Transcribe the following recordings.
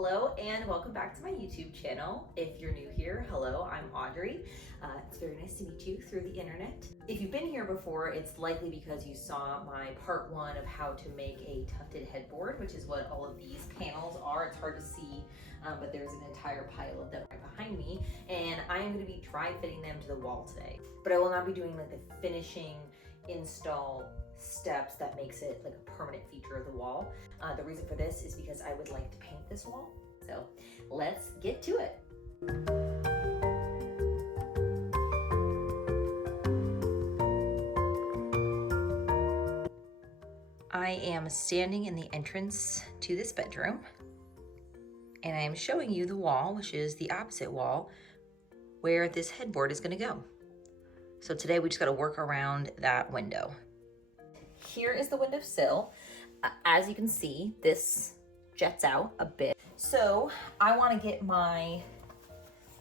Hello and welcome back to my YouTube channel. If you're new here, hello, I'm Audrey. It's very nice to meet you through the internet. If you've been here before, it's likely because you saw my part one of how to make a tufted headboard, which is what all of these panels are. It's hard to see, but there's an entire pile of them right behind me, and I am going to be dry fitting them to the wall today. But I will not be doing like the finishing install steps that makes it like a permanent feature of the wall. The reason for this is because I would like to paint this wall. So let's get to it. I am standing in the entrance to this bedroom, and I am showing you the wall, which is the opposite wall where this headboard is going to go. So today we just got to work around that window. Here is the window sill. As you can see, this jets out a bit. So I want to get my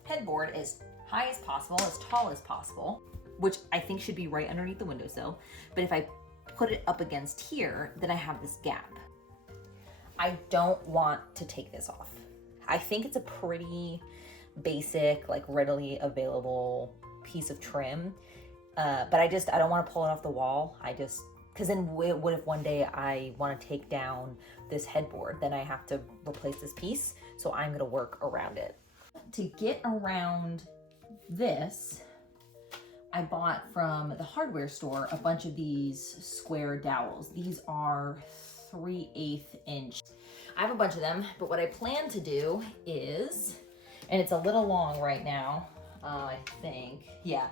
headboard as high as possible, as tall as possible, which I think should be right underneath the windowsill. But if I put it up against here, then I have this gap. I don't want to take this off. I think it's a pretty basic, like readily available piece of trim. But I don't want to pull it off the wall. Because then what if one day I want to take down this headboard, then I have to replace this piece. So I'm going to work around it. To get around this, I bought from the hardware store a bunch of these square dowels. These are 3/8 inch. I have a bunch of them, but what I plan to do is, and it's a little long right now, I think, yeah,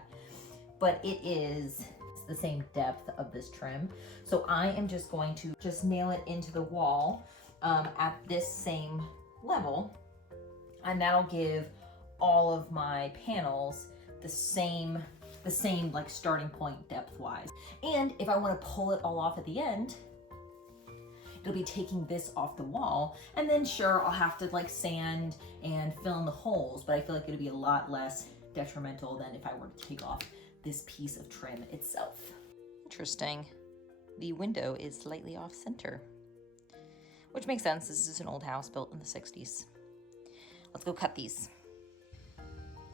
but it is the same depth of this trim. So I am just going to nail it into the wall at this same level, and that'll give all of my panels the same like starting point depth wise. And if I want to pull it all off at the end, it'll be taking this off the wall, and then sure, I'll have to like sand and fill in the holes, but I feel like it'll be a lot less detrimental than if I were to take off this piece of trim itself. Interesting. The window is slightly off center, which makes sense. This is an old house built in the 60s. Let's go cut these.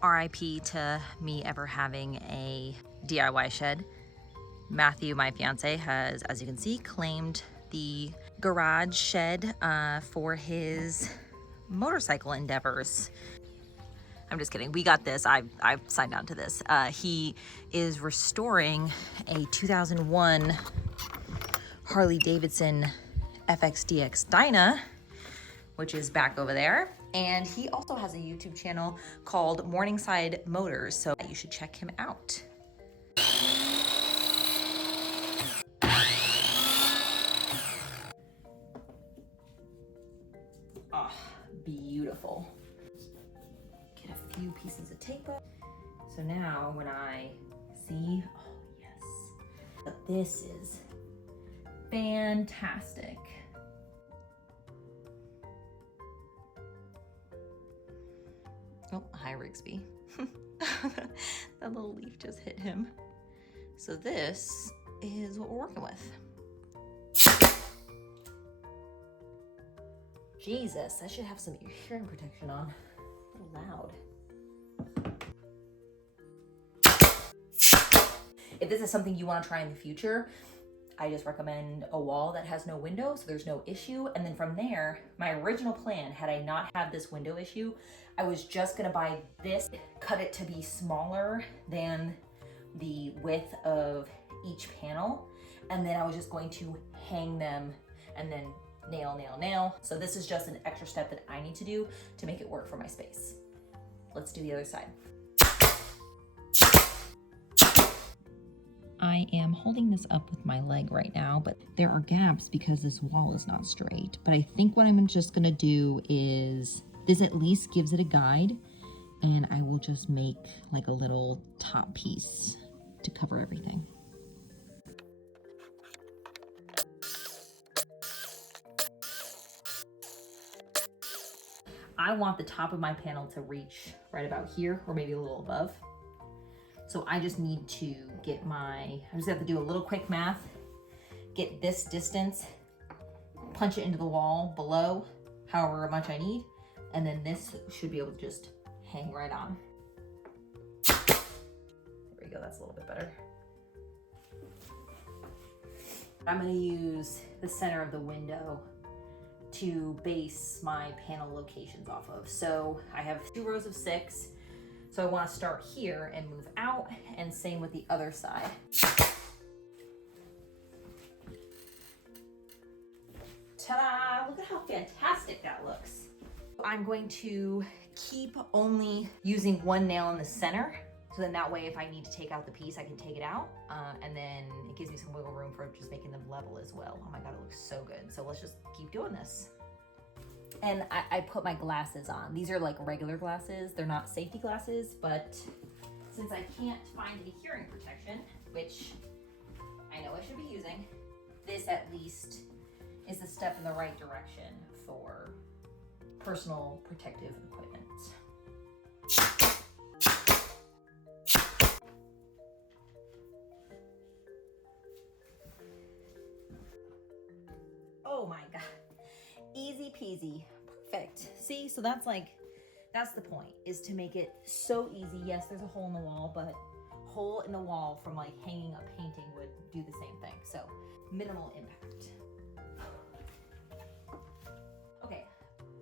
RIP to me ever having a DIY shed. Matthew, my fiance, has, as you can see, claimed the garage shed for his motorcycle endeavors. I'm just kidding. We got this. I've signed on to this. He is restoring a 2001 Harley Davidson FXDX Dyna, which is back over there. And he also has a YouTube channel called Morningside Motors, so you should check him out. Oh, beautiful. Get a few pieces of tape up. So now when I see, oh yes, but this is fantastic. Oh, hi Rigsby. That little leaf just hit him. So this is what we're working with. Jesus, I should have some hearing protection on. A little loud. If this is something you want to try in the future, I just recommend a wall that has no window, so there's no issue. And then from there, my original plan, had I not had this window issue, I was just gonna buy this, cut it to be smaller than the width of each panel, and then I was just going to hang them and then nail, nail, nail. So this is just an extra step that I need to do to make it work for my space. Let's do the other side. I am holding this up with my leg right now, but there are gaps because this wall is not straight. But I think what I'm just gonna do is, this at least gives it a guide, and I will just make like a little top piece to cover everything. I want the top of my panel to reach right about here, or maybe a little above. So I just need to get I just have to do a little quick math, get this distance, punch it into the wall below, however much I need, And then this should be able to just hang right on. There we go, that's a little bit better. I'm gonna use the center of the window to base my panel locations off of. So I have 2 rows of 6. So I wanna start here and move out, and same with the other side. Ta-da! Look at how fantastic that looks. I'm going to keep only using 1 nail in the center. So then that way, if I need to take out the piece, I can take it out. And then it gives me some wiggle room for just making them level as well. Oh my God, it looks so good. So let's just keep doing this. And I put my glasses on. These are like regular glasses. They're not safety glasses, but since I can't find any hearing protection, which I know I should be using, this at least is a step in the right direction for personal protective equipment. Oh my God, easy peasy, perfect. See, so that's the point, is to make it so easy. Yes, there's a hole in the wall, but hole in the wall from like hanging a painting would do the same thing. So minimal impact. Okay,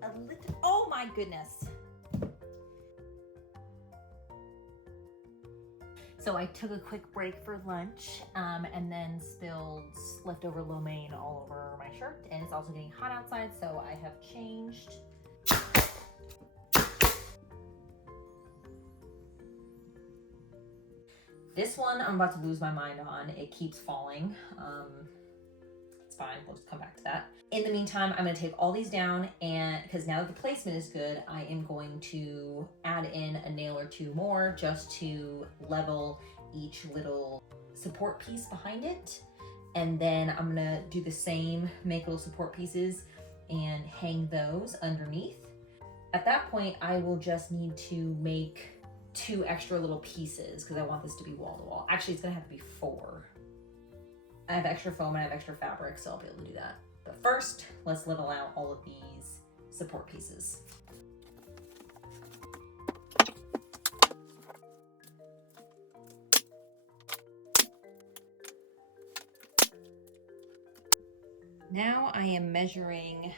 a little, oh my goodness. So I took a quick break for lunch and then spilled leftover lo mein all over my shirt, and it's also getting hot outside, so I have changed. This one I'm about to lose my mind on. It keeps falling. It's fine, we'll just come back to that. In the meantime, I'm gonna take all these down, and because now that the placement is good, I am going to add in a nail or 2 more just to level each little support piece behind it. And then I'm gonna do the same, make little support pieces and hang those underneath. At that point, I will just need to make 2 extra little pieces because I want this to be wall to wall. Actually, it's gonna have to be 4. I have extra foam and I have extra fabric, so I'll be able to do that. But first, let's level out all of these support pieces. Now I am measuring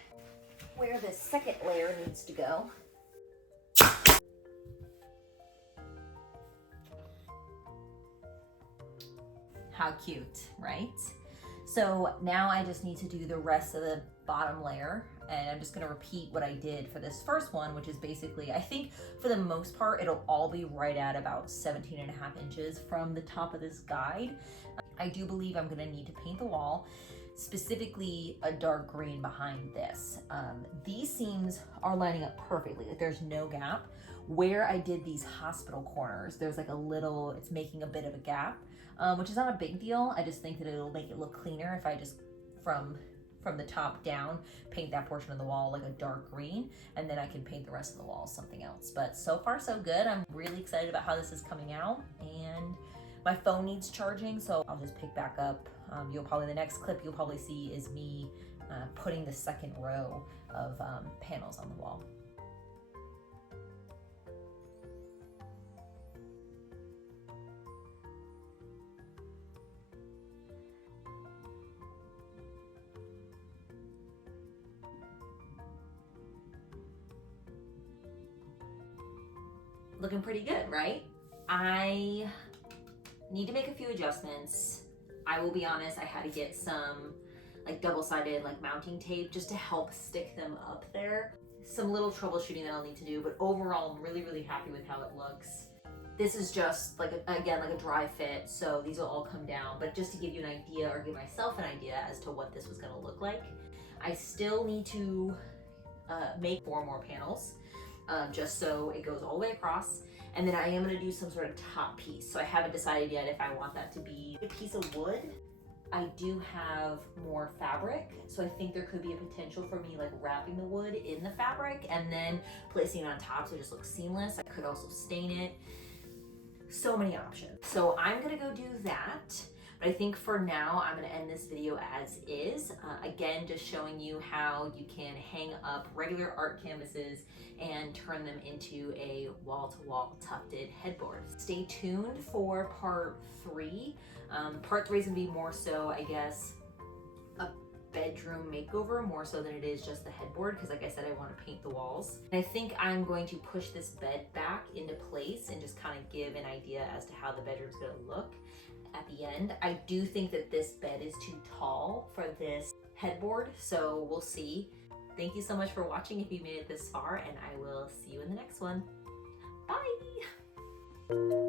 where the second layer needs to go. How cute, right? So now I just need to do the rest of the bottom layer, and I'm just gonna repeat what I did for this first one, which is basically, I think for the most part, it'll all be right at about 17.5 inches from the top of this guide. I do believe I'm gonna need to paint the wall, specifically a dark green behind this. These seams are lining up perfectly, like there's no gap. Where I did these hospital corners, there's like a little, it's making a bit of a gap. Which is not a big deal. I just think that it'll make it look cleaner if I just, from the top down, paint that portion of the wall like a dark green, and then I can paint the rest of the wall something else. But so far so good. I'm really excited about how this is coming out, and my phone needs charging, so I'll just pick back up. The next clip you'll probably see is me putting the second row of panels on the wall. Looking pretty good, right? I need to make a few adjustments. I will be honest, I had to get some like double-sided like mounting tape just to help stick them up there. Some little troubleshooting that I'll need to do, but overall I'm really, really happy with how it looks. This is just like, again, like a dry fit, so these will all come down, but just to give you an idea, or give myself an idea as to what this was gonna look like. I still need to make 4 more panels. Just so it goes all the way across. And then I am gonna do some sort of top piece. So I haven't decided yet if I want that to be a piece of wood. I do have more fabric, so I think there could be a potential for me like wrapping the wood in the fabric and then placing it on top so it just looks seamless. I could also stain it. So many options. So I'm gonna go do that. But I think for now, I'm gonna end this video as is. Again, just showing you how you can hang up regular art canvases and turn them into a wall-to-wall tufted headboard. Stay tuned for part 3. Part 3 is gonna be more so, I guess, a bedroom makeover more so than it is just the headboard, because like I said, I want to paint the walls. And I think I'm going to push this bed back into place and just kind of give an idea as to how the bedroom's going to look at the end. I do think that this bed is too tall for this headboard, so we'll see. Thank you so much for watching if you made it this far, and I will see you in the next one. Bye!